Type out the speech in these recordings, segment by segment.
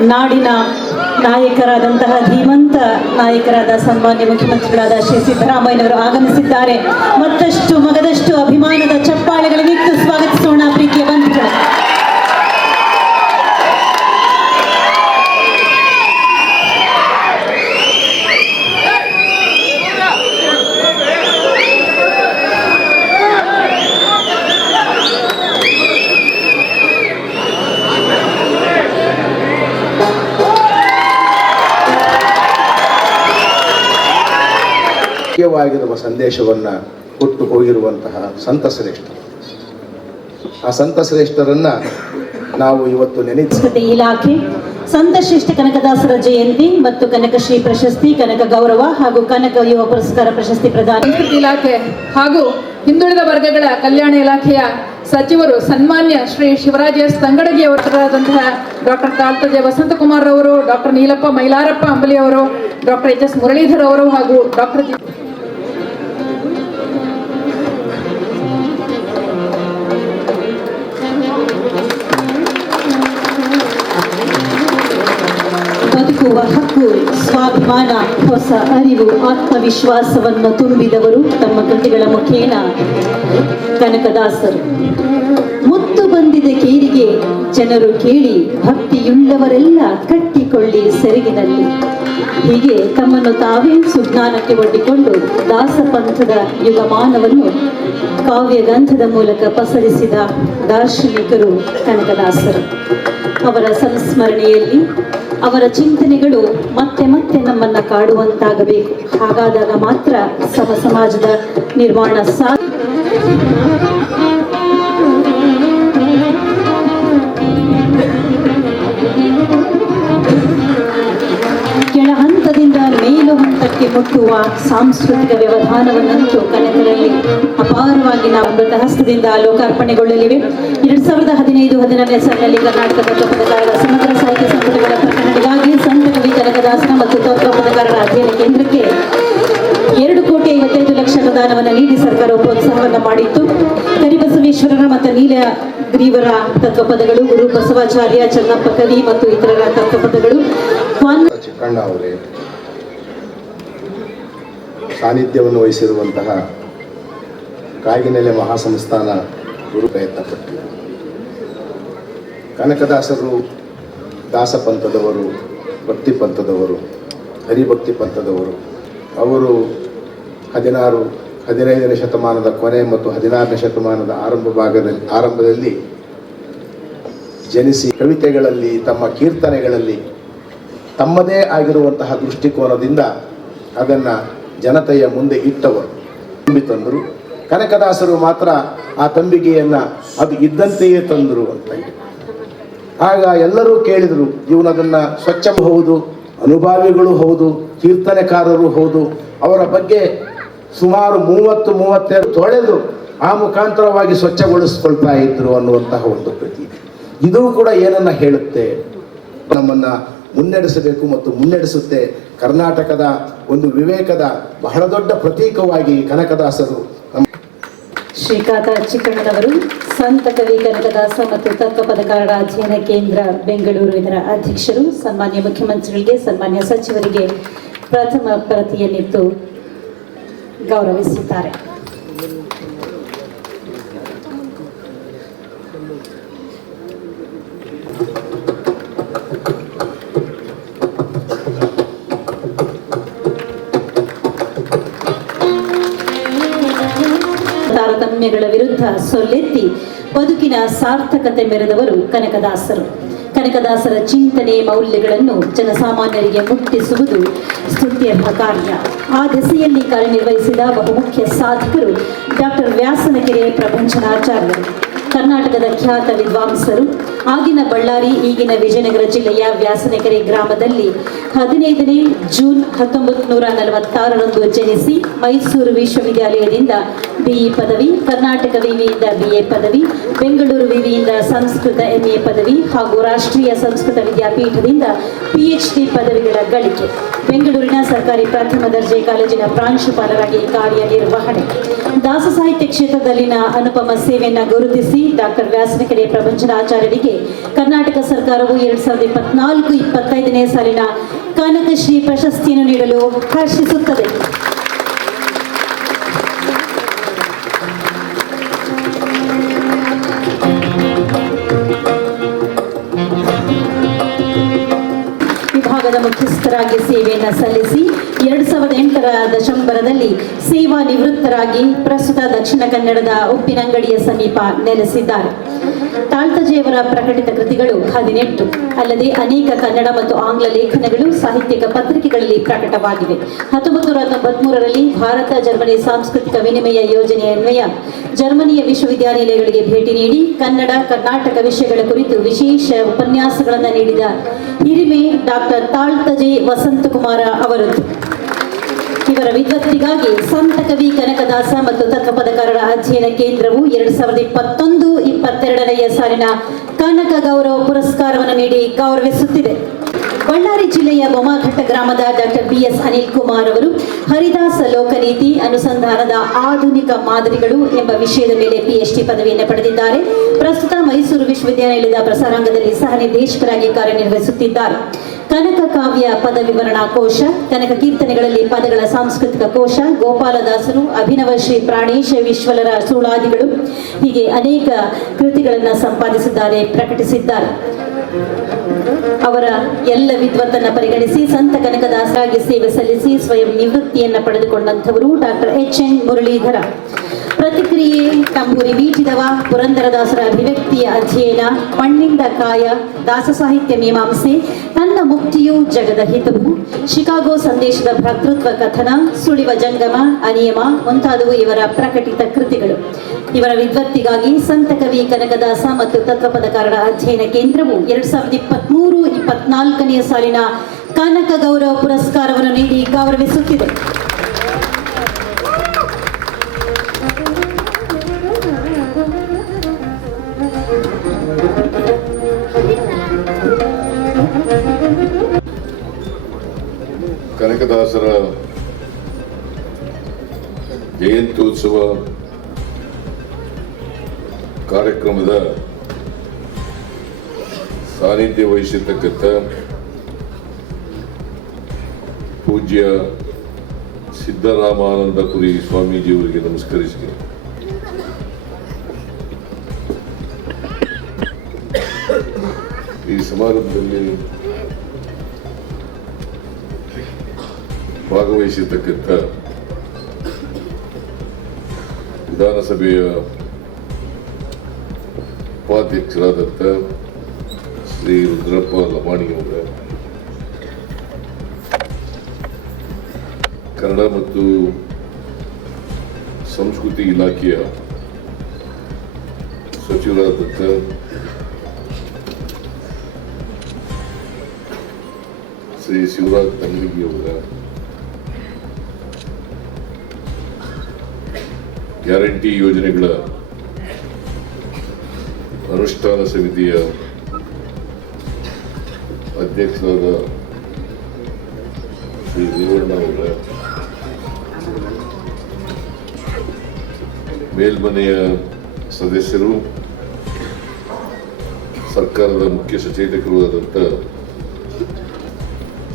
ನಾಡಿನ ನಾಯಕರಾದಂತಹ ಧೀಮಂತ ನಾಯಕರಾದ ಸನ್ಮಾನ್ಯ ಮುಖ್ಯಮಂತ್ರಿಗಳಾದ ಶ್ರೀ ಸಿದ್ದರಾಮಯ್ಯನವರು ಆಗಮಿಸಿದ್ದಾರೆ. ಮತ್ತಷ್ಟು ಮಗದಷ್ಟು ಅಭಿಮಾನದ ಚಪ್ಪಾಳೆಗಳಿಗೆ ಸ್ವಾಗತಿಸೋಣ ಮುಖ್ಯವಾಗಿರುವ ಸಂದೇಶವನ್ನು ಕೊಟ್ಟು ಹೋಗಿರುವಂತಹ ಸಂತ ಶ್ರೇಷ್ಠರು. ಆ ಸಂತ ಶ್ರೇಷ್ಠರನ್ನ ನಾವು ಇವತ್ತು ನೆನೆಸಿ ಇಲಾಖೆ ಸಂತ ಶ್ರೇಷ್ಠ ಕನಕದಾಸರ ಜಯಂತಿ ಮತ್ತು ಕನಕಶ್ರೀ ಪ್ರಶಸ್ತಿ ಕನಕ ಗೌರವ ಹಾಗೂ ಕನಕ ಯುವ ಪುರಸ್ಕಾರ ಪ್ರಶಸ್ತಿ ಪ್ರದಾನ. ಸಂಸ್ಕೃತಿ ಇಲಾಖೆ ಹಾಗೂ ಹಿಂದುಳಿದ ವರ್ಗಗಳ ಕಲ್ಯಾಣ ಇಲಾಖೆಯ ಸಚಿವರು ಸನ್ಮಾನ್ಯ ಶ್ರೀ ಶಿವರಾಜ ಎಸ್ ತಂಗಡಗಿ ಅವರಾದಂತಹ ಡಾಕ್ಟರ್ ಕಾಲ್ತಜೆ ವಸಂತಕುಮಾರ್ ಅವರು ಡಾಕ್ಟರ್ ನೀಲಪ್ಪ ಮೈಲಾರಪ್ಪ ಅಂಬಲಿ ಅವರು ಡಾಕ್ಟರ್ ಎಚ್ ಎಸ್ ಮುರಳೀಧರ್ ಅವರು ಹಾಗೂ ಡಾಕ್ಟರ್ ಹಕ್ಕು, ಸ್ವಾಭಿಮಾನ, ಹೊಸ ಅರಿವು, ಆತ್ಮವಿಶ್ವಾಸವನ್ನು ತುಂಬಿದವರು ತಮ್ಮ ಕೃತಿಗಳ ಮುಖೇನ ಕನಕದಾಸರು. ಮುತ್ತು ಬಂದಿದೆ ಕೇರಿಗೆ, ಜನರು ಕೇಳಿ ಭಕ್ತಿಯುಳ್ಳವರೆಲ್ಲ ಕಟ್ಟಿಕೊಳ್ಳಿ ಸೆರಗಿನಲ್ಲಿ. ಹೀಗೆ ತಮ್ಮನ್ನು ತಾವೇ ಸುಜ್ಞಾನಕ್ಕೆ ಒಡ್ಡಿಕೊಂಡು ದಾಸಪಂಥದ ಯುಗಮಾನವನ್ನು ಕಾವ್ಯಗಂಧದ ಮೂಲಕ ಪಸರಿಸಿದ ದಾರ್ಶನಿಕರು ಕನಕದಾಸರು. ಅವರ ಸಂಸ್ಮರಣೆಯಲ್ಲಿ ಅವರ ಚಿಂತನೆಗಳು ಮತ್ತೆ ಮತ್ತೆ ನಮ್ಮನ್ನ ಕಾಡುವಂತಾಗಬೇಕು. ಹಾಗಾದಾಗ ಮಾತ್ರ ಸಮ ಸಮಾಜದ ನಿರ್ಮಾಣ ಸಾಧ್ಯ. ಕೆಳ ಹಂತದಿಂದ ಮೇಲು ಹಂತಕ್ಕೆ ಮುಟ್ಟುವ ಸಾಂಸ್ಕೃತಿಕ ವ್ಯವಧಾನವನ್ನಂತೂ ಕನ್ನಡದಲ್ಲಿ ಅಪಾರವಾಗಿ ನಾವು ಮೃತ ಲೋಕಾರ್ಪಣೆಗೊಳ್ಳಲಿವೆ. ಎರಡ್ ಸಾವಿರದ ಹದಿನೈದು ಹದಿನಾರನೇ ಸಾಲಿನಲ್ಲಿ ಕರ್ನಾಟಕ ಮಾಡಿತ್ತು. ಕರಿಬಸವೇಶ್ವರರ ಮತ್ತು ನೀಲಗ್ರೀವರ ತತ್ವಪದಗಳು, ಗುರು ಬಸವಾಚಾರ್ಯ ಚನ್ನಪ್ಪ ಕವಿ ಮತ್ತು ಇತರರ ತತ್ವಪದಗಳು. ಚಿಕ್ಕಣ್ಣ ಅವರೇ, ಸಾನ್ನಿಧ್ಯವನ್ನು ವಹಿಸಿರುವಂತಹ ಕಾಗಿನೆಲೆ ಮಹಾಸಂಸ್ಥಾನ ಗುರು ಪ್ರಯತ್ನಪಟ್ಟು ಕನಕದಾಸರು ದಾಸಪಂಥದವರು ಭಕ್ತಿ ಪಂಥದವರು, ಹರಿಭಕ್ತಿ ಪಂಥದವರು, ಅವರು ಹದಿನಾರು ಹದಿನೈದನೇ ಶತಮಾನದ ಕೊನೆ ಮತ್ತು ಹದಿನಾರನೇ ಶತಮಾನದ ಆರಂಭ ಭಾಗದಲ್ಲಿ, ಆರಂಭದಲ್ಲಿ ಜನಿಸಿ ಕವಿತೆಗಳಲ್ಲಿ, ತಮ್ಮ ಕೀರ್ತನೆಗಳಲ್ಲಿ ತಮ್ಮದೇ ಆಗಿರುವಂತಹ ದೃಷ್ಟಿಕೋನದಿಂದ ಅದನ್ನು ಜನತೆಯ ಮುಂದೆ ಇಟ್ಟವರು ತುಂಬಿ ತಂದರು ಕನಕದಾಸರು ಮಾತ್ರ ಆ ತಂಬಿಗೆಯನ್ನು ಅದು ಇದ್ದಂತೆಯೇ ತಂದರು ಅಂತ. ಆಗ ಎಲ್ಲರೂ ಕೇಳಿದರು ಇವನದನ್ನು ಸ್ವಚ್ಛ ಹೌದು, ಅನುಭಾವಿಗಳು ಹೌದು, ಕೀರ್ತನೆಕಾರರು ಹೌದು, ಅವರ ಬಗ್ಗೆ ಸುಮಾರು ಮೂವತ್ತು, ಮೂವತ್ತೆರಡು ತೊಳೆದು ಆ ಮುಖಾಂತರವಾಗಿ ಸ್ವಚ್ಛಗೊಳಿಸ್ಕೊಳ್ತಾ ಇದ್ರು ಅನ್ನುವಂತಹ ಒಂದು ಪ್ರತಿ ಇದು ಕೂಡ ಏನನ್ನ ಹೇಳುತ್ತೆ? ನಮ್ಮನ್ನ ಮುನ್ನಡೆಸಬೇಕು ಮತ್ತು ಮುನ್ನಡೆಸುತ್ತೆ. ಕರ್ನಾಟಕದ ಒಂದು ವಿವೇಕದ ಬಹಳ ದೊಡ್ಡ ಪ್ರತೀಕವಾಗಿ ಕನಕದಾಸರು ಶ್ರೀಕಾಂತ ಚಿಕ್ಕಣ್ಣನವರು, ಸಂತ ಕವಿ ಕನಕದಾಸ ಮತ್ತು ತತ್ವಪದಕಾರರ ಅಧ್ಯಯನ ಕೇಂದ್ರ ಬೆಂಗಳೂರು ಇದರ ಅಧ್ಯಕ್ಷರು. ಸನ್ಮಾನ್ಯ ಮುಖ್ಯಮಂತ್ರಿಗಳಿಗೆ, ಸನ್ಮಾನ್ಯ ಸಚಿವರಿಗೆ ಪ್ರಥಮ ಪ್ರತಿಯನ್ನಿತ್ತು. ಗೌರವಿಸಿದ್ದಾರೆ ತಾರತಮ್ಯಗಳ ವಿರುದ್ಧ ಸೊಲ್ಲೆತ್ತಿ ಬದುಕಿನ ಸಾರ್ಥಕತೆ ಮೆರೆದವರು ಕನಕದಾಸರು. ಕನಕದಾಸರ ಚಿಂತನೆ ಮೌಲ್ಯಗಳನ್ನು ಜನಸಾಮಾನ್ಯರಿಗೆ ಮುಟ್ಟಿಸುವುದು ಸ್ತುತ್ಯರ್ಹ ಕಾರ್ಯ ಆ ದಿಸೆಯಲ್ಲಿ ಕಾರ್ಯನಿರ್ವಹಿಸಿದ ಬಹುಮುಖ್ಯ ಸಾಧಕರು ಡಾಕ್ಟರ್ ವ್ಯಾಸನಕೆರೆ ಪ್ರಪಂಚನಾಚಾರ್ಯರು. ಕರ್ನಾಟಕದ ಖ್ಯಾತ ವಿದ್ವಾಂಸರು ಆಗಿನ ಬಳ್ಳಾರಿ, ಈಗಿನ ವಿಜಯನಗರ ಜಿಲ್ಲೆಯ ವ್ಯಾಸನಕೆರೆ ಗ್ರಾಮದಲ್ಲಿ ಹದಿನೈದನೇ ಜೂನ್ ಹತ್ತೊಂಬತ್ತು ನೂರ ನಲವತ್ತಾರರಂದು ಜನಿಸಿ ಮೈಸೂರು ವಿಶ್ವವಿದ್ಯಾಲಯದಿಂದ ಬಿಇ ಪದವಿ, ಕರ್ನಾಟಕ ವಿವಿಯಿಂದ ಬಿಎ ಪದವಿ, ಬೆಂಗಳೂರು ವಿವಿಯಿಂದ ಸಂಸ್ಕೃತ ಎಂಎ ಪದವಿ ಹಾಗೂ ರಾಷ್ಟ್ರೀಯ ಸಂಸ್ಕೃತ ವಿದ್ಯಾಪೀಠದಿಂದ ಪಿಎಚ್ಡಿ ಪದವಿಗಳ ಗಳಿಕೆ. ಬೆಂಗಳೂರಿನ ಸರ್ಕಾರಿ ಪ್ರಥಮ ದರ್ಜೆ ಕಾಲೇಜಿನ ಪ್ರಾಂಶುಪಾಲರಾಗಿ ಕಾರ್ಯನಿರ್ವಹಣೆ. ದಾಸ ಸಾಹಿತ್ಯ ಕ್ಷೇತ್ರದಲ್ಲಿನ ಅನುಪಮ ಸೇವೆಯನ್ನು ಗುರುತಿಸಿ ಡಾಕ್ಟರ್ ವ್ಯಾಸನಕೆರೆ ಪ್ರಪಂಚನಾಚಾರ್ಯರಿಗೆ ಕರ್ನಾಟಕ ಸರ್ಕಾರವು ಎರಡ್ ಸಾವಿರದ ಇಪ್ಪತ್ನಾಲ್ಕು, ಇಪ್ಪತ್ತೈದನೇ ಸಾಲಿನ ಕನಕಶ್ರೀ ಪ್ರಶಸ್ತಿಯನ್ನು ನೀಡಲು ಹರ್ಷಿಸುತ್ತದೆ. ವಿಭಾಗದ ಮುಖ್ಯಸ್ಥರಾಗಿ ಸೇವೆಯನ್ನು ಸಲ್ಲಿಸಿ ಎರಡ್ ಸಾವಿರದ ಎಂಟರ ದಶಂಬರದಲ್ಲಿ ಸೇವಾ ನಿವೃತ್ತರಾಗಿ ಪ್ರಸ್ತುತ ದಕ್ಷಿಣ ಕನ್ನಡದ ಉಪ್ಪಿನಂಗಡಿಯ ಸಮೀಪ ನೆಲೆಸಿದ್ದಾರೆ. ತಾಳ್ತಜೆಯವರ ಪ್ರಕಟಿತ ಕೃತಿಗಳು ಹದಿನೆಂಟು. ಅಲ್ಲದೆ ಅನೇಕ ಕನ್ನಡ ಮತ್ತು ಆಂಗ್ಲ ಲೇಖನಗಳು, ಸಾಹಿತ್ಯಿಕ ಪತ್ರಿಕೆಗಳಲ್ಲಿ ಪ್ರಕಟವಾಗಿವೆ. ಹತ್ತೊಂಬತ್ತು ನೂರ ತೊಂಬತ್ಮೂರರಲ್ಲಿ ಭಾರತ, ಜರ್ಮನಿ ಸಾಂಸ್ಕೃತಿಕ ವಿನಿಮಯ ಯೋಜನೆಯ ಅನ್ವಯ, ಜರ್ಮನಿಯ ವಿಶ್ವವಿದ್ಯಾನಿಲಯಗಳಿಗೆ ಭೇಟಿ ನೀಡಿ ಕನ್ನಡ, ಕರ್ನಾಟಕ ವಿಷಯಗಳ ಕುರಿತು ವಿಶೇಷ ಉಪನ್ಯಾಸಗಳನ್ನು ನೀಡಿದ ಹಿರಿಮೆ ಡಾಕ್ಟರ್ ತಾಳ್ತಜೆ ವಸಂತಕುಮಾರ ಅವರದ್ದು ಇವರ ವಿದ್ವತ್ತಿಗಾಗಿ ಸಂತ ಕವಿ ಕನಕದಾಸ ಮತ್ತು ತತ್ವಪದಕಾರರ ಅಧ್ಯಯನ ಕೇಂದ್ರವು ಎರಡ್ ಸಾವಿರದ ಇಪ್ಪತ್ತೊಂದು, ಇಪ್ಪತ್ತೆರಡನೆಯ ಸಾಲಿನ ಕನಕ ಗೌರವ ಪುರಸ್ಕಾರವನ್ನು ನೀಡಿ ಗೌರವಿಸುತ್ತಿದೆ. ಬಳ್ಳಾರಿ ಜಿಲ್ಲೆಯ ಬೊಮ್ಮಘಟ್ಟ ಗ್ರಾಮದ doctor B S Anil Kumar ಅವರು ಹರಿದಾಸ ಲೋಕನೀತಿ ಅನುಸಂಧಾನದ ಆಧುನಿಕ ಮಾದರಿಗಳು ಎಂಬ ವಿಷಯದ ಮೇಲೆ ಪಿಎಚ್ಡಿ ಪದವಿಯನ್ನು ಪಡೆದಿದ್ದಾರೆ. ಪ್ರಸ್ತುತ ಮೈಸೂರು ವಿಶ್ವವಿದ್ಯಾನಿಲಯದ ಪ್ರಸಾರಾಂಗದಲ್ಲಿ ಸಹ ನಿರ್ದೇಶಕರಾಗಿ ಕಾರ್ಯನಿರ್ವಹಿಸುತ್ತಿದ್ದಾರೆ. ಕನಕ ಕಾವ್ಯ ಪದ ವಿವರಣಾ ಕೋಶ, ಕನಕ ಕೀರ್ತನೆಗಳಲ್ಲಿ ಪದಗಳ ಸಾಂಸ್ಕೃತಿಕ ಕೋಶ, ಗೋಪಾಲದಾಸರು, ಅಭಿನವ ಶ್ರೀ ಪ್ರಾಣೇಶ ವಿಶ್ವಲರ ಸುಳಾದಿಗಳು, ಹೀಗೆ ಅನೇಕ ಕೃತಿಗಳನ್ನು ಸಂಪಾದಿಸಿದ್ದಾರೆ, ಪ್ರಕಟಿಸಿದ್ದಾರೆ. ಅವರ ಎಲ್ಲ ವಿದ್ವತ್ತನ್ನ ಪರಿಗಣಿಸಿ, ಸಂತ ಕನಕದಾಸರಾಗಿ ಸೇವೆ ಸಲ್ಲಿಸಿ, ಸ್ವಯಂ ನಿವೃತ್ತಿಯನ್ನ ಪಡೆದುಕೊಂಡಂಥವರು ಡಾಕ್ಟರ್ ಎಚ್ ಎನ್ ಮುರಳೀಧರ. ಪ್ರತಿಕ್ರಿಯೆ, ತಂಬೂರಿ ಬೀಚಿದವ, ಪುರಂದರದಾಸರ ಅಭಿವ್ಯಕ್ತಿಯ ಅಧ್ಯಯನ, ಮಣ್ಣಿಂದ ಕಾಯ, ದಾಸ ಸಾಹಿತ್ಯ ಮೀಮಾಂಸೆ ಮುಕ್ತಿಯು ಜಗದ ಹಿತವು. ಶಿಕಾಗೋ ಸಂದೇಶದ ಭ್ರಾತೃತ್ವ ಕಥನ, ಸುಳಿವ ಜಂಗಮ, ಅನಿಯಮ ಮುಂತಾದವು ಇವರ ಪ್ರಕಟಿತ ಕೃತಿಗಳು. ಇವರ ವಿದ್ವತ್ತಿಗಾಗಿ ಸಂತ ಕವಿ ಕನಕದಾಸ ಮತ್ತು ತತ್ವಪದಕಾರರ ಅಧ್ಯಯನ ಕೇಂದ್ರವು ಎರಡ್ ಸಾವಿರದ ಇಪ್ಪತ್ಮೂರು ಇಪ್ಪತ್ನಾಲ್ಕನೆಯ ಸಾಲಿನ ಕನಕ ಗೌರವ ಪುರಸ್ಕಾರವನ್ನು ನೀಡಿ ಗೌರವಿಸುತ್ತಿದೆ. ಜಯಂತ್ಯೋತ್ಸವ ಕಾರ್ಯಕ್ರಮದ ಸಾನ್ನಿಧ್ಯ ವಹಿಸಿರ್ತಕ್ಕಂಥ ಪೂಜ್ಯ ಸಿದ್ದರಾಮಾನಂದ ಸಿದ್ದರಾಮಾನಂದಪುರಿ ಸ್ವಾಮೀಜಿಯವರಿಗೆ ನಮಸ್ಕರಿಸಿ ಈ ಸಮಾರಂಭದಲ್ಲಿ ಭಾಗವಹಿಸಿರ್ತಕ್ಕಂಥ ವಿಧಾನಸಭೆಯ ಉಪಾಧ್ಯಕ್ಷರಾದಂಥ ಶ್ರೀ ರುದ್ರಪ್ಪ ಲಮಾಣಿಯವರ ಕನ್ನಡ ಮತ್ತು ಸಂಸ್ಕೃತಿ ಇಲಾಖೆಯ ಸಚಿವರಾದಂಥ ಶ್ರೀ ಶಿವರಾಜ್ ತಂಗಡಿಯವರ ಗ್ಯಾರಂಟಿ ಯೋಜನೆಗಳ ಅನುಷ್ಠಾನ ಸಮಿತಿಯ ಅಧ್ಯಕ್ಷರಾದ ಶ್ರೀ ರೇವಣ್ಣ ಅವರ ಮೇಲ್ಮನೆಯ ಸದಸ್ಯರು, ಸರ್ಕಾರದ ಮುಖ್ಯ ಸಚೇತಕರು ಆದಂಥ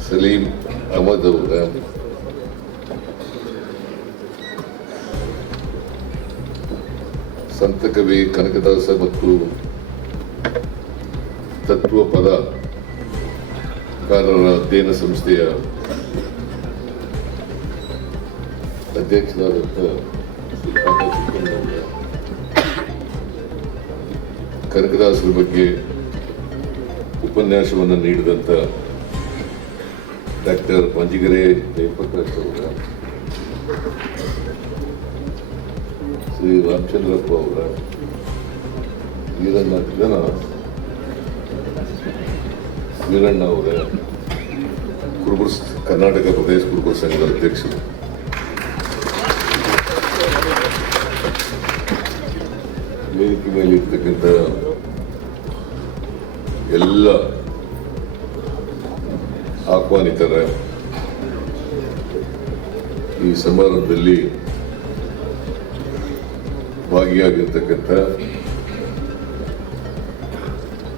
ಸಲೀಂ ಅಹಮದ್ ಅವರ ಸಂತ ಕವಿ ಕನಕದಾಸ ಮತ್ತು ತತ್ವ ಪದ ಕಾರರ ಅಧ್ಯಯನ ಸಂಸ್ಥೆಯ ಚಿಕ್ಕಣ್ಣನವರ ಕನಕದಾಸರ ಬಗ್ಗೆ ಉಪನ್ಯಾಸವನ್ನು ನೀಡಿದಂಥ ಡಾಕ್ಟರ್ ಮಂಜಿಗೆರೆ ಜಯಪ್ರಕಾಶ್ ಅವರ ಶ್ರೀ ರಾಮಚಂದ್ರಪ್ಪ ಅವರ ವೀರಣ್ಣ ಜನ ವೀರಣ್ಣ ಅವರ ಕುರುಬರು ಕರ್ನಾಟಕ ಪ್ರದೇಶ ಕುರುಬರ ಸಂಘದ ಅಧ್ಯಕ್ಷರು. ವೇದಿಕೆ ಮೇಲೆ ಇರ್ತಕ್ಕಂಥ ಎಲ್ಲ ಆಹ್ವಾನಿತರ ಈ ಸಮಾರಂಭದಲ್ಲಿ ಭಾಗಿಯಾಗಿರ್ತಕ್ಕಂಥ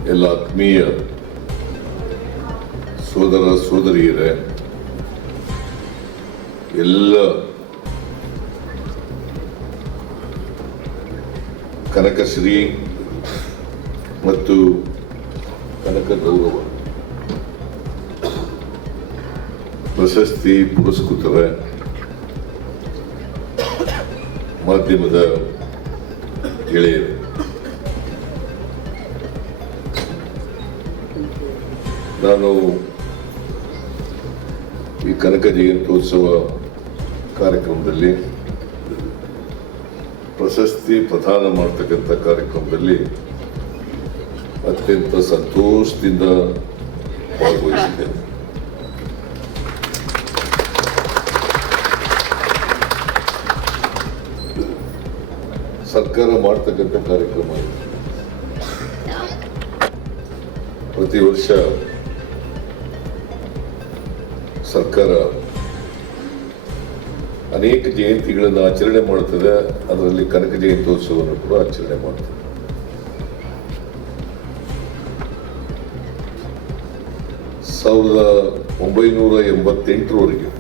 ಎಲ್ಲ ಆತ್ಮೀಯ ಸೋದರ ಸೋದರಿಯರೇ ಎಲ್ಲ ಕನಕಶ್ರೀ ಮತ್ತು ಕನಕ ಗೌರವ ಪ್ರಶಸ್ತಿ ಪುರಸ್ಕೃತರ ಮಾಧ್ಯಮದ ಗೆಳೆಯರು ನಾನು ಈ ಕನಕ ಜಯಂತ್ಯೋತ್ಸವ ಕಾರ್ಯಕ್ರಮದಲ್ಲಿ ಪ್ರಶಸ್ತಿ ಪ್ರದಾನ ಮಾಡ್ತಕ್ಕಂಥ ಕಾರ್ಯಕ್ರಮದಲ್ಲಿ ಅತ್ಯಂತ ಸಂತೋಷದಿಂದ ಭಾಗವಹಿಸಿದ್ದೇನೆ. ಸರ್ಕಾರ ಮಾಡ್ತಕ್ಕಂಥ ಕಾರ್ಯಕ್ರಮ ಇದೆ. ಪ್ರತಿ ವರ್ಷ ಸರ್ಕಾರ ಅನೇಕ ಜಯಂತಿಗಳನ್ನು ಆಚರಣೆ ಮಾಡುತ್ತದೆ. ಅದರಲ್ಲಿ ಕನಕ ಜಯಂತ್ಯೋತ್ಸವವನ್ನು ಕೂಡ ಆಚರಣೆ ಮಾಡ್ತದೆ ಸಾವಿರದ ಒಂಬೈನೂರ ಎಂಬತ್ತೆಂಟರವರೆಗೆ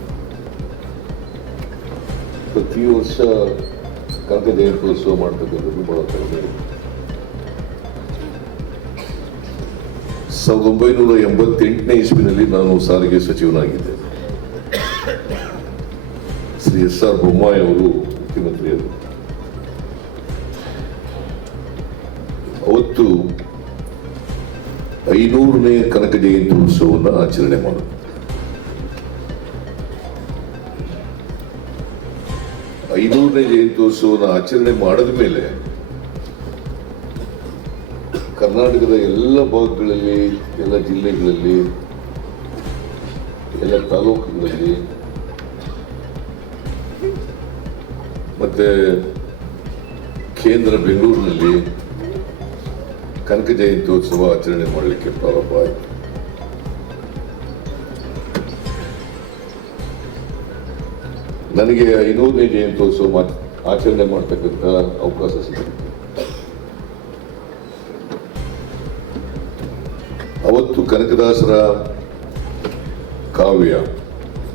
ಪ್ರತಿ ವರ್ಷ ಕನಕ ಜಯಂತ್ಯೋತ್ಸವ ಮಾಡ್ತಕ್ಕಂಥದ್ದು ಬಹಳ ಕಡಿಮೆ. ಸಾವಿರದ ಒಂಬೈನೂರ ಎಂಬತ್ತೆಂಟನೇ ಇಸ್ವಿನಲ್ಲಿ ನಾನು ಸಾರಿಗೆ ಸಚಿವನಾಗಿದ್ದೆ. ಶ್ರೀ ಎಸ್ ಆರ್ ಬೊಮ್ಮಾಯಿ ಅವರು ಮುಖ್ಯಮಂತ್ರಿಯವರು ಅವತ್ತು ಐನೂರನೇ ಕನಕ ಜಯಂತಿ ಉತ್ಸವವನ್ನು ಆಚರಣೆ ಮಾಡಿದ್ರು. ಐನೂರನೇ ಜಯಂತ್ಯೋತ್ಸವನ ಆಚರಣೆ ಮಾಡಿದ ಮೇಲೆ ಕರ್ನಾಟಕದ ಎಲ್ಲ ಭಾಗಗಳಲ್ಲಿ, ಎಲ್ಲ ಜಿಲ್ಲೆಗಳಲ್ಲಿ, ಎಲ್ಲ ತಾಲೂಕುಗಳಲ್ಲಿ, ಮತ್ತೆ ಕೇಂದ್ರ ಬೆಂಗಳೂರಿನಲ್ಲಿ ಕನಕ ಜಯಂತ್ಯೋತ್ಸವ ಆಚರಣೆ ಮಾಡಲಿಕ್ಕೆ ಪ್ರಾರಂಭ ಆಯಿತು. ನನಗೆ ಐನೂರನೇ ಜಯಂತ್ಯೋತ್ಸವ ಆಚರಣೆ ಮಾಡ್ತಕ್ಕಂಥ ಅವಕಾಶ ಸಿಗುತ್ತೆ. ಅವತ್ತು ಕನಕದಾಸರ ಕಾವ್ಯ,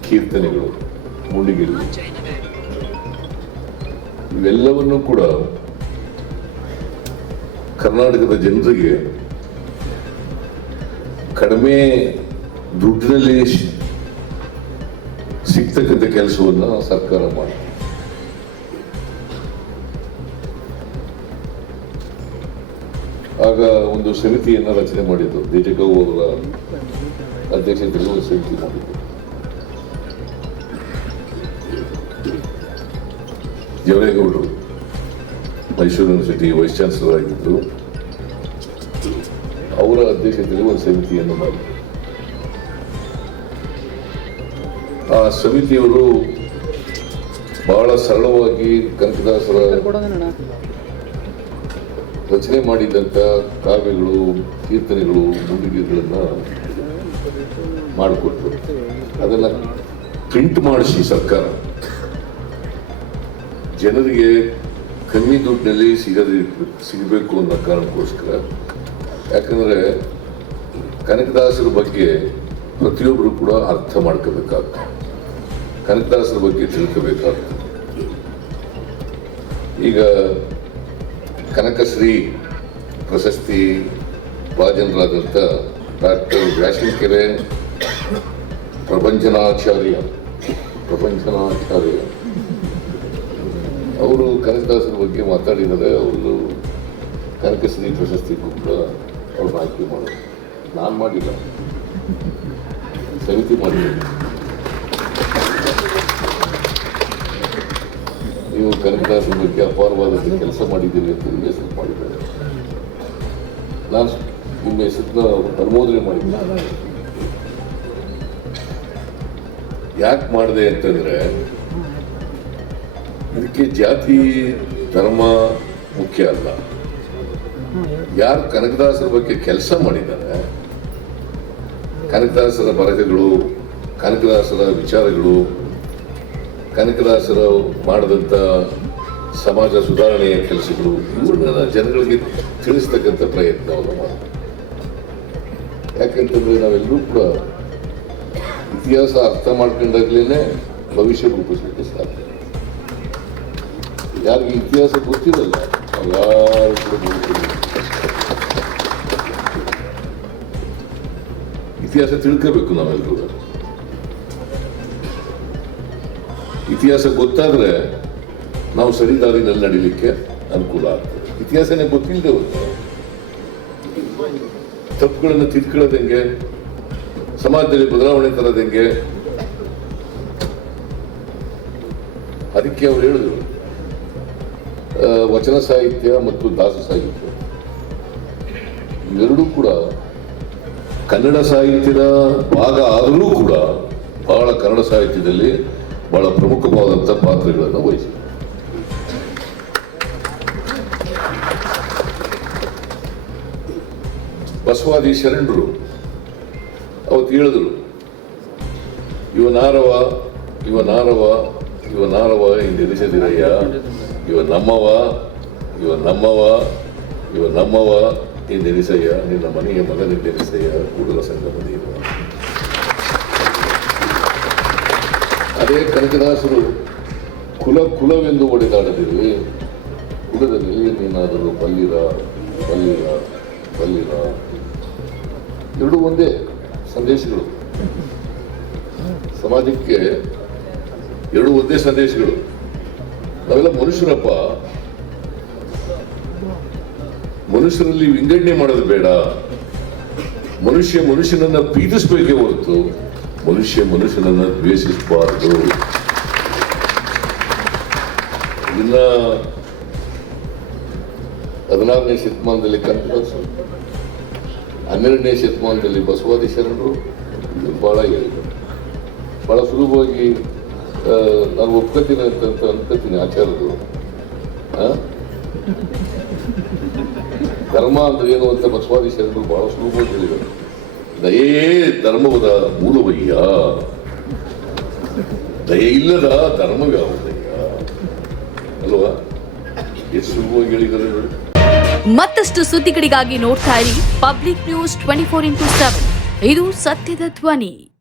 ಕೀರ್ತನೆಗಳು, ಮುಂಡಿಗಿರು. ಇವೆಲ್ಲವನ್ನು ಕೂಡ ಕರ್ನಾಟಕದ ಜನರಿಗೆ ಕಡಿಮೆ ದುಡ್ಡಿನಲ್ಲಿ ಸಿಗ್ತಕ್ಕಂಥ ಕೆಲಸವನ್ನು ಸರ್ಕಾರ ಮಾಡಿ. ಆಗ ಒಂದು ಸಮಿತಿಯನ್ನ ರಚನೆ ಮಾಡಿದ್ದು ದೇಜಗೌ ಅವರ ಅಧ್ಯಕ್ಷತೆಯಲ್ಲಿ ಒಂದು ಸಮಿತಿ ಮಾಡಿದ್ದು. ಜವರೇಗೌಡರು ಮೈಸೂರು ಯೂನಿವರ್ಸಿಟಿ ವೈಸ್ ಚಾನ್ಸಲರ್ ಆಗಿದ್ದರು ಅವರ ಅಧ್ಯಕ್ಷತೆಯಲ್ಲಿ ಒಂದು ಸಮಿತಿಯನ್ನು ಮಾಡಿದ್ರು. ಆ ಸಮಿತಿಯವರು ಬಹಳ ಸರಳವಾಗಿ ಕನಕದಾಸರ ರಚನೆ ಮಾಡಿದಂಥ ಕಾವ್ಯಗಳು, ಕೀರ್ತನೆಗಳು ಮುಂಡಿಗೆಗಳನ್ನ ಮಾಡಿಕೊಟ್ರು. ಅದನ್ನ ಪ್ರಿಂಟ್ ಮಾಡಿಸಿ ಸರ್ಕಾರ. ಜನರಿಗೆ ಕಮ್ಮಿ ದುಡ್ಡಿನಲ್ಲಿ ಸಿಗದೇ ಸಿಗಬೇಕು ಅನ್ನೋ ಕಾರಣಕ್ಕೋಸ್ಕರ. ಯಾಕಂದ್ರೆ ಕನಕದಾಸರ ಬಗ್ಗೆ ಪ್ರತಿಯೊಬ್ಬರು ಕೂಡ ಅರ್ಥ ಮಾಡ್ಕೋಬೇಕಾಗ್ತದೆ. ಕನಕದಾಸರ ಬಗ್ಗೆ ತಿಳ್ಕೋಬೇಕಾಗ್ತದೆ. ಈಗ ಕನಕಶ್ರೀ ಪ್ರಶಸ್ತಿ ಭಾಜನರಾದಂಥ ಡಾಕ್ಟರ್ ವ್ಯಾಸಂಕೆರೆ ಪ್ರಪಂಚನಾಚಾರ್ಯ ಪ್ರಪಂಚನಾಚಾರ್ಯ ಅವರು ಕನಕದಾಸರ ಬಗ್ಗೆ ಮಾತಾಡಿದರೆ ಅವರು ಕನಕಶ್ರೀ ಪ್ರಶಸ್ತಿ ಕೂಡ ಅವ್ರನ್ನ ಆಯ್ಕೆ ಮಾಡೋದು ನಾನು ಮಾಡಿಲ್ಲ. ಸಮಿತಿ ಮಾಡಿಲ್ಲ ನೀವು ಕನಕದಾಸ ಬಗ್ಗೆ ಅಪಾರವಾದ ಕೆಲಸ ಮಾಡಿದ್ದೀರಿ ಅಂತ ಹೆಸರು ಮಾಡಿದ್ದಾರೆ. ನಾನು ನಿಮ್ಮ ಹೆಸರನ್ನ ಅನುಮೋದನೆ ಮಾಡಿದ್ದೆ ಯಾಕೆ ಮಾಡಿದೆ ಅಂತಂದ್ರೆ ಇದಕ್ಕೆ ಜಾತಿ, ಧರ್ಮ ಮುಖ್ಯ ಅಲ್ಲ. ಯಾರು ಕನಕದಾಸರ ಬಗ್ಗೆ ಕೆಲಸ ಮಾಡಿದ್ದಾರೆ, ಕನಕದಾಸರ ಬರಹಗಳು, ಕನಕದಾಸರ ವಿಚಾರಗಳು ಕನಕದಾಸರು ಮಾಡಿದಂಥ ಸಮಾಜ ಸುಧಾರಣೆಯ ಕೆಲಸಗಳು ಇವುಗಳನ್ನ ಜನಗಳಿಗೆ ತಿಳಿಸ್ತಕ್ಕಂಥ ಪ್ರಯತ್ನವನ್ನು ಮಾಡಿ ಯಾಕೆಂತಂದ್ರೆ ನಾವೆಲ್ಲರೂ ಕೂಡ ಇತಿಹಾಸ ಅರ್ಥ ಮಾಡ್ಕೊಂಡಾಗ್ಲೇ ಭವಿಷ್ಯ ರೂಪಿಸಲಿಕ್ಕೆ ಸಾಧ್ಯ. ಯಾರಿಗೆ ಇತಿಹಾಸ ಗೊತ್ತಿರಲ್ಲ ಯಾರು. ಇತಿಹಾಸ ತಿಳ್ಕೋಬೇಕು ನಾವೆಲ್ಲರೂ. ಇತಿಹಾಸ ಗೊತ್ತಾದ್ರೆ ನಾವು ಸರಿ ದಾರಿನಲ್ಲಿ ನಡೀಲಿಕ್ಕೆ ಅನುಕೂಲ ಆಗ್ತದೆ. ಇತಿಹಾಸನೇ ಗೊತ್ತಿಲ್ಲದೆ ತಪ್ಪುಗಳನ್ನು ತಿದ್ಕೊಳ್ಳೋದು ಹೆಂಗೆ? ಸಮಾಜದಲ್ಲಿ ಬದಲಾವಣೆ ತರೋದು ಅದಕ್ಕೆ ಅವ್ರು ಹೇಳಿದ್ರು. ವಚನ ಸಾಹಿತ್ಯ ಮತ್ತು ದಾಸ ಸಾಹಿತ್ಯ. ಇವೆರಡೂ ಕೂಡ ಕನ್ನಡ ಸಾಹಿತ್ಯದ ಭಾಗ ಆದರೂ ಕೂಡ ಬಹಳ ಕನ್ನಡ ಸಾಹಿತ್ಯದಲ್ಲಿ ಬಹಳ ಪ್ರಮುಖವಾದಂಥ ಪಾತ್ರಗಳನ್ನು ವಹಿಸಿದೆ ಬಸವಾದಿ ಶರಣರು ಅವತ್ತು ಹೇಳಿದ್ರು, ಇವ ನಾರವ ಇವ ನಾರವ ಇವ ನಾರವ ಎಂದೆನಿಸದಿರಯ್ಯ ಇವ ನಮ್ಮವ ಇವ ನಮ್ಮವ ಇವ ನಮ್ಮವ ಎಂದೆನಿಸಯ್ಯ ನಿನ್ನ ಮನೆಯ ಮಗನೆಂದೆನಿಸಯ್ಯ ಕೂಡಲ ಸಂಗಮ ಅದೇ ಕನಕದಾಸರು ಕುಲ ಕುಲವೆಂದು ಒಡೆದಾಡದಿರಿ ಕುಲದಲ್ಲಿ ನೀನಾದರೂ ಬಲ್ಲಿರ ಬಲ್ಲಿರ ಬಲ್ಲಿರ. ಎರಡೂ ಒಂದೇ ಸಂದೇಶಗಳು. ಸಮಾಜಕ್ಕೆ ಎರಡು ಒಂದೇ ಸಂದೇಶಗಳು. ನಾವೆಲ್ಲ ಮನುಷ್ಯರಪ್ಪ. ಮನುಷ್ಯರಲ್ಲಿ ವಿಂಗಡಣೆ ಮಾಡೋದು ಬೇಡ. ಮನುಷ್ಯ ಮನುಷ್ಯನನ್ನ ಪ್ರೀತಿಸ್ಬೇಕೇ ಹೊರತು ಮನುಷ್ಯ ಮನುಷ್ಯನನ್ನ ದ್ವೇಷಿಸಬಾರದು. ಇನ್ನ ಹದಿನಾರನೇ ಶತಮಾನದಲ್ಲಿ ಕನಕದಾಸರು ಹನ್ನೆರಡನೇ ಶತಮಾನದಲ್ಲಿ ಬಸವಾದಿ ಶರಣರು ಬಹಳ ಹೇಳಿದರು. ಬಹಳ ಸುಲಭವಾಗಿ ನಾನು ಒಪ್ಕೋತೀನಿ ಅಂತ ಅನ್ಕೋತೀನಿ ಆಚಾರರು ಆ? ಧರ್ಮ ಅಂದ್ರೆ ಏನು ಅಂತ ಬಸವಾದಿ ಶರಣರು ಬಹಳ ಸುಲಭವಾಗಿ ಹೇಳಿದರು. ದಯೇ ಧರ್ಮದ ಮೂಲವಯ್ಯ. ದಯ ಇಲ್ಲದ ಧರ್ಮವ್ಯಾವುದಯ್ಯ ಅಲ್ವಾ? ಎಷ್ಟು ಸುಲಭವಾಗಿ ಮತ್ತಷ್ಟು ಸುದ್ದಿಗಳಿಗಾಗಿ ನೋಡ್ತಾ ಇರಿ public news twenty four into seven. ಇದು ಸತ್ಯದ ಧ್ವನಿ.